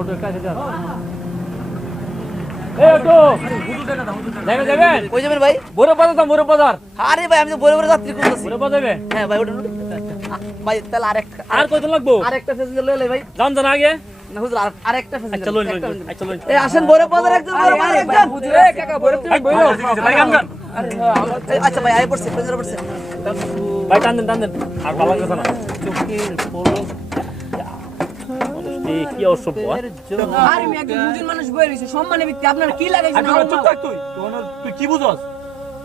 Auto কাছে যান এই অটো যাবেন কই যাবেন ভাই? বড় বাজার আরে ভাই আমি তো বড় বড় যাত্রী খুঁজতেছি। বড় বাজাবে হ্যাঁ ভাই ওটা ভাই তাহলে আর কত লাগবো আরেকটা প্যাসেঞ্জার লয়ে ভাই। জান আগে না হুজুর আরেকটা প্যাসেঞ্জার। আচ্ছা লইন আচ্ছা লইন এই আসেন বড় বাজার একজন বড় বাজার একজন। হুজুর এই কাকা বড় তুমি বইলো ভাই গান আচ্ছা ভাই আই পড়ছে প্যাসেঞ্জার পড়ছে। ভাই টান দেন আর ভালো লাগছে না চোখের পলক কি অসভ্য আরে আমি একজন মুজির মানুষ বই রইছে সম্মানের ভিত্তি আপনারা কি লাগাইছেন চুপ থাক তুই কি বুঝছস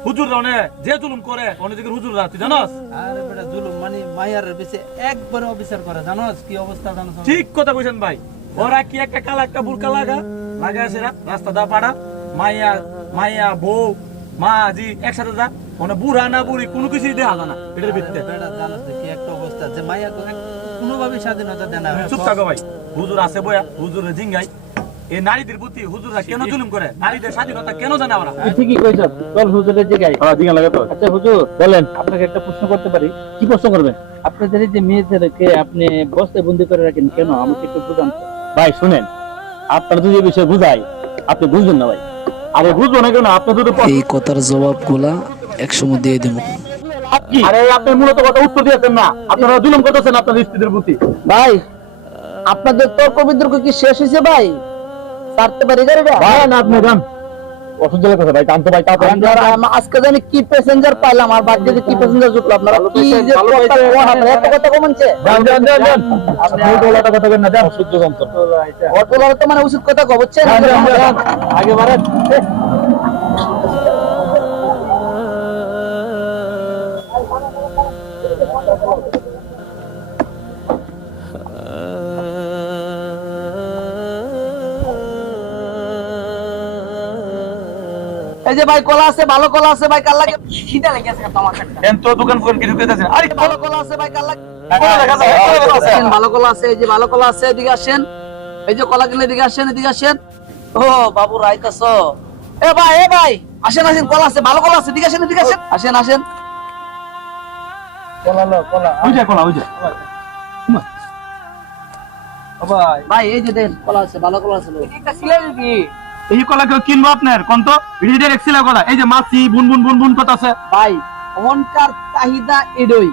হুজুর রানে যে জুলুম করে অনেক দিকে হুজুর রা তুই জানাস আরে বেটা জুলুম মানে মায়ার বেশি একবারে অবিচার করে জানোস কি অবস্থা জানোস? ঠিক কথা কইছেন ভাই ওরা কি একটা কালা একটা বুরকা লাগাইছে রাস্তা দা পাড়া মাইয়া মাইয়া বউ মা জি একসাথে যা মানে বুড়া না বুড়ি কোনো কিছুই দেখা যায় না এটার ভিত্তিতে বেটা জানোস কি একটা অবস্থা যে মায়া কোনোভাবে স্বাধীনতা দেয় না। চুপ থাকো ভাই হুজুর আছে বয়া হুজুরে জিঙ্গাই এই নারীদের প্রতি হুজুররা কেন জুলুম করে নারীদের স্বাধীনতা কেন জানে ওরা ঠিকই কইছ চল হুজুরের জায়গায় জিঙ্গা লাগে তো আচ্ছা হুজুর বলেন আপনাকে একটা প্রশ্ন করতে পারি কি প্রশ্ন করবেন আপনাদের এই যে মেয়েদেরকে আপনি বস্তায় বন্দি করে রাখেন কেন আমাকে একটু বুঝান ভাই শুনেন আপনারা যদি এই বিষয় বুঝাই আপনি বুঝবেন না ভাই আরে বুঝবো না কেন আপনি যদি এই কথার জবাবগুলা একসময় দিয়ে দেব। আরে আপনি মূলত কথা উত্তর দিয়েছেন না আপনারা জুলুম করতেছেন আপনাদের স্ত্রীদের প্রতি ভাই আপনাদের তর্ক বিতর্ক কি শেষ হয়েছে ভাই? ছাড়তে পারি গাড়িটা? ভাই না আপনি যান অসহ্য লাগতেছে ভাই টানতো ভাই তাড়াতাড়ি আজকে জানি কি প্যাসেঞ্জার পাইলাম আর বাদ দিয়ে কি প্যাসেঞ্জার জুটলো আপনারা কি যে এত কথা কমছে যান আপনি ওলাটা কথা বলেন না যান অসহ্য যন্ত্র অটোলার তো মানে উচিত কথা কো বুঝছেন আগে বাড়েন এই যে ভাই কলা আছে ভালো কলা আছে ভাই কাল লাগে খিদা লেগে আছে আমার কাছে এন তো দোকান করে কিছু কইতাছেন আরে ভালো কলা আছে ভাই কাল লাগে দেখা যায় ভালো কলা আছে এই যে ভালো কলা আছে এদিকে আসেন এই যে কলা কিনলে এদিকে আসেন ও বাবু রাইতাছো এ ভাই আসেন কলা আছে ভালো কলা আছে এদিকে আসেন আসেন কলা ওই যে ভাই এই যে দেন কলা আছে ভালো কলা আছে এটা ছিলেন কি এই কলা কেউ কিনবো আপনার কোন তো রিডের এক্সিলা কলা এই যে মাছি বুন কথা আছে ভাই অনকার চাহিদা এডই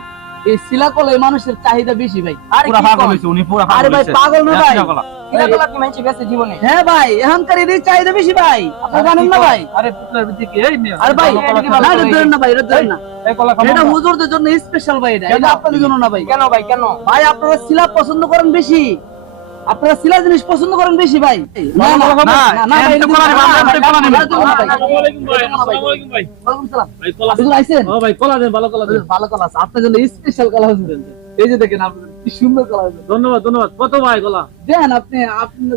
এই শিলা কলা এই মানুষের চাহিদা বেশি ভাই পুরা পাগল হইছে উনি পুরা পাগল আরে ভাই পাগল না ভাই কিনা কলা কি মাইছে গেছে জীবনে হ্যাঁ ভাই এখানকার এদের চাহিদা বেশি ভাই আপনি জানেন না ভাই আরে পুতলার ভিতরে কি এই মেয়ে আরে ভাই না এটা ধরেন না ভাই এটা ধরেন না এই কলা খাবো এটা হুজুরদের জন্য স্পেশাল ভাই এটা আপনাদের জন্য না ভাই কেন ভাই কেন ভাই আপনারা শিলা পছন্দ করেন বেশি আপনারা শিলা জিনিস পছন্দ করেন বেশি ভাই না ভাই এত কলা নিব, আমরা এত কলা নিব। ওয়ালাইকুম সালাম হুজুর আইছেন ও ভাই কলা দেন ভালো কলা দেন ভালো কলা আছে আপনার জন্য স্পেশাল কলা হুজুর এই যে দেখেন আপনাদের কি সুন্দর কলা হুজুর ধন্যবাদ কত ভাই কলা দেন আপনি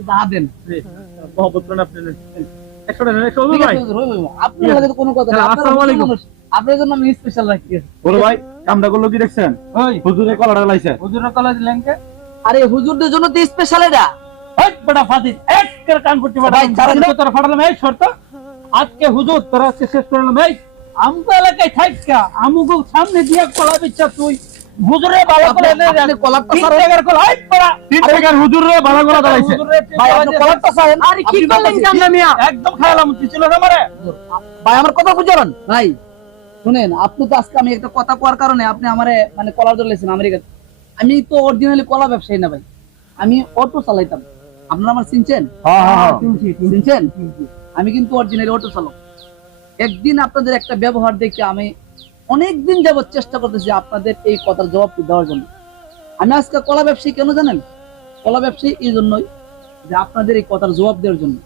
যা দেন মহব্বত করেন আপনি 100 টাকা 100 ঠিক ভাই আছে হুজুর আপনার লাগে তো কোনো কথা না আসসালামু আলাইকুম। আপনার জন্য আমি স্পেশাল রাখি বড় ভাই কামটা করলো কি দেখছেন ওই হুজুরে কলাটা লাইছে হুজুরের কলা দিলেন কে? আরে হুজুরদের জন্য তো স্পেশাল এটা এই বেটা ফাদিল এক করে কান পট্টি ভাই, বাড়া ছাড়েন তো। তোরা ফাটালাম এই শর্ত আজকে হুজুর তোরা আজকে শেষ করলাম এই আমগো এলাকায় থাইকা আমগো সামনে দিয়া কলা বিচ্ছা তুই হুজুরে ভালো করে এনে আপনি কলারটা তিন ছাড়েন। টাকার কলা এই বেটা 3 টাকার হুজুরে ভালো কলা দাঁড়াইছে ভাই আপনি কলারটা ছাড়েন আরে কি করলেন জানলা মিয়া একদম খাইলাম তুই ছিল না মারে ভাই আমার কথা বুঝালেন ভাই শুনেন আপনি তো আজকে আমি একটা কথা কোয়ার কারণে আপনি আমারে মানে কলার ধরলেছেন আমেরিকা আমি তো অরিজিনালি কলা ব্যবসায়ী না ভাই আমি অটো চালাইতাম আপনারা আমার চিনছেন চিনছেন আমি কিন্তু অরিজিনালি অটো চালক একদিন আপনাদের একটা ব্যবহার দেখে আমি অনেকদিন যাবত চেষ্টা করতেছি আপনাদের এই কথার জবাব দেওয়ার জন্য আমি আজকে কলা ব্যবসায়ী কেন জানেন কলা ব্যবসায়ী এই জন্যই যে আপনাদের এই কথার জবাব দেওয়ার জন্য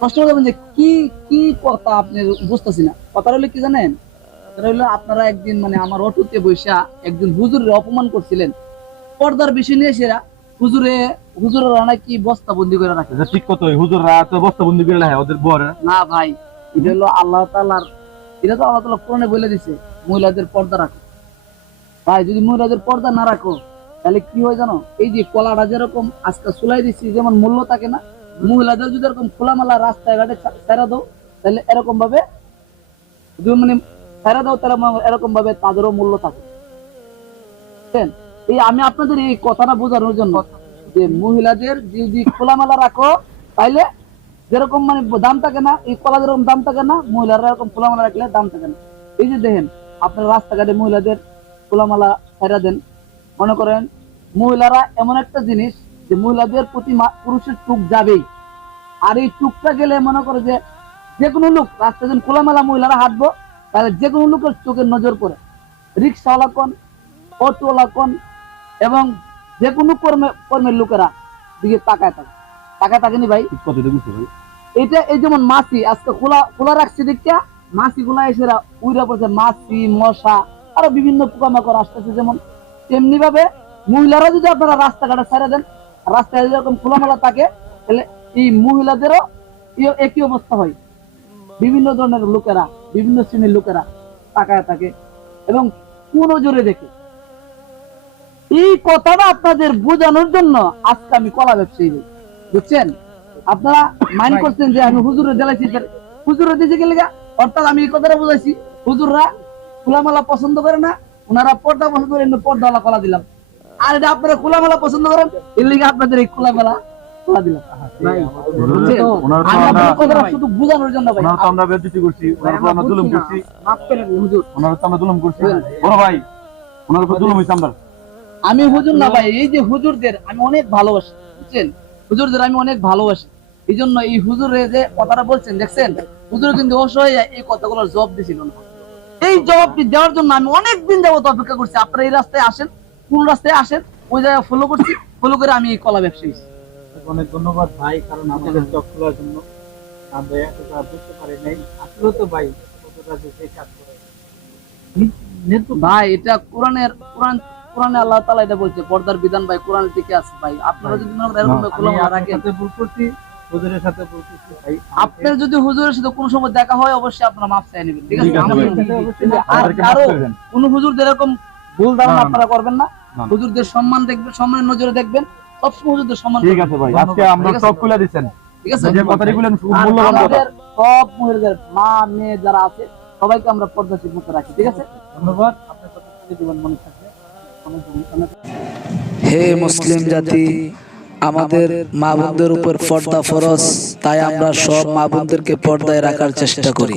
প্রশ্ন করবেন যে কি কি কথা আপনি বুঝতেছি না কথা হলো কি জানেন কথা হলো আপনারা একদিন মানে আমার অটোতে বৈশা একদিন হুজুরের অপমান করছিলেন পর্দার বিষয় নিয়ে সেরা হুজুরের রানা কি বস্তা বন্দি করে রাখে ঠিক কত হুজুররা তো বস্তাবন্দি করে রাখে ওদের বর না ভাই এটা হলো আল্লাহ তাআলার এটা তো আল্লাহ তাআলা কোরআনে বলে দিছে মহিলাদের পর্দা রাখো ভাই যদি মহিলাদের পর্দা না রাখো তাহলে কি হয় জানো এই যে কলাটা যেরকম আজকে চুলাই দিচ্ছি যেমন মূল্য থাকে না মহিলাদের যদি এরকম খোলামেলা রাস্তায় ঘাটে ছেড়ে দাও তাহলে এরকম ভাবে মানে ছেড়ে দাও তারা এরকম ভাবে তাদেরও মূল্য থাকে এই আমি আপনাদের এই কথাটা বোঝানোর জন্য যে মহিলাদের যদি খোলামেলা রাখো তাইলে যেরকম মানে দাম থাকে না, এই কলা যেরকম দাম থাকে না, মহিলারা এরকম খোলামেলা রাখলে দাম থাকে না। এই যে দেখেন আপনার রাস্তাঘাটে মহিলাদের খোলামেলা ছাইড়া দেন, মনে করেন মহিলারা এমন একটা জিনিস যে মহিলাদের প্রতি পুরুষের চোখ যাবেই, আর এই চোখটা গেলে মনে করে যে কোনো লোক রাস্তায় যখন খোলামেলা মহিলারা হাঁটবো তাহলে যে কোনো লোকের চোখের নজর পড়ে, রিক্সাওয়ালা কোন, অটোওয়ালা কোন, এবং যে কোনো কর্মের লোকেরা দিকে তাকায় থাকেনি ভাই। এটা এই যেমন মাছি আজকে খোলা রাখছে দেখতে মাছি গুলা এসে উইরা পড়ছে, মাছি মশা আরো বিভিন্ন পোকামাকড় আসতেছে, যেমন তেমনি ভাবে মহিলারা যদি আপনারা রাস্তাঘাটে ছেড়ে দেন, রাস্তায় যেরকম খোলামেলা থাকে, তাহলে এই মহিলাদেরও একই অবস্থা হয়। বিভিন্ন ধরনের লোকেরা, বিভিন্ন শ্রেণীর লোকেরা তাকায় থাকে এবং কোন জোরে দেখে। এই কথাটা আপনাদের বোঝানোর জন্য আজকে আমি কলা ব্যবসায়ী, বুঝছেন? আপনারা মাইন্ড করছেন যে আমি হুজুরে দিলাইছি, হুজুরে দিয়েছে গেলে, অর্থাৎ আমি এই কথাটা বুঝাইছি হুজুররা খোলামেলা পছন্দ করে না, ওনারা পর্দা পছন্দ করে, পর্দাওয়ালা কলা দিলাম। আর এটা আপনারা খোলামেলা পছন্দ করেন, এর লিগে আপনাদের এই খোলামেলা কলা দিলাম। শুধু বোঝানোর জন্য ভাই, আমরা বেজ্জতি করছি, আমরা জুলুম করছি, মাফ করে দিন হুজুর। ওনারা তো আমরা জুলুম করছি বড় ভাই, ওনার উপর জুলুম হইছে আমরা। আমি হুজুর না ভাই, এই যে হুজুরদের আমি অনেক ভালোবাসি, বুঝছেন? হুজুরদের আমি অনেক ভালোবাসি, এই জন্য এই হুজুরে যে কথাটা বলছেন দেখছেন, হুজুর কিন্তু অসহায় এই কথাগুলোর জবাব দিছিল না। এই জবাবটি দেওয়ার জন্য আমি অনেক দিন যাবত অপেক্ষা করছি। আপনারা এই রাস্তায় আসেন, কোন রাস্তায় আসেন, ওই জায়গায় ফলো করছি, ফলো করে আমি এই কলা ব্যবসায়ী। অনেক ধন্যবাদ ভাই, কারণ আমাদের চোখ খোলার জন্য আমরা এতটা বুঝতে পারি নাই। আসলে তো ভাই কতটা যে কাজ করে ভাই, এটা কোরআনে আল্লাহ তাআলা এটা বলছে, পর্দার বিধান ভাই কোরআনের দিকে আছে ভাই। আপনারা যদি মনে করেন এরকম খোলামেলা রাখেন, ভুল করছি, হুজুরের সাথে ভুল করছি ভাই। আপনার যদি হুজুরের সাথে কোনো সময় দেখা হয় অবশ্যই আপনারা মাফ চাই নেবেন, ঠিক আছে? ঠিক আছে ভাই। আর আমাদেরকে মাফ কারো করে দেন। কোন হুজুরদের এরকম ভুল ধারণা না, না। আপনারা করবেন না। না। হুজুরদের সম্মান দেখবেন, সম্মানের নজরে দেখবেন, সবসময় হুজুরদের সম্মান ঠিক করবেন। আছে ভাই, আজকে আমরা ঠিক আছে? সব খুলে দিচ্ছেন, ঠিক আছে? যে কথাটি বললেন আর মূল্যবান কথা। আমাদের সব মহিলাদের মা মেয়ে যারা আছে সবাইকে আমরা পর্দাশীল মুখে রাখি, ঠিক আছে? ধন্যবাদ। আপনার কথা জীবন মনে থাকবে। হে মুসলিম জাতি, আমাদের মা বোনদের উপর পর্দা ফরজ, তাই আমরা সব মা বোনদেরকে পর্দায় রাখার চেষ্টা করি।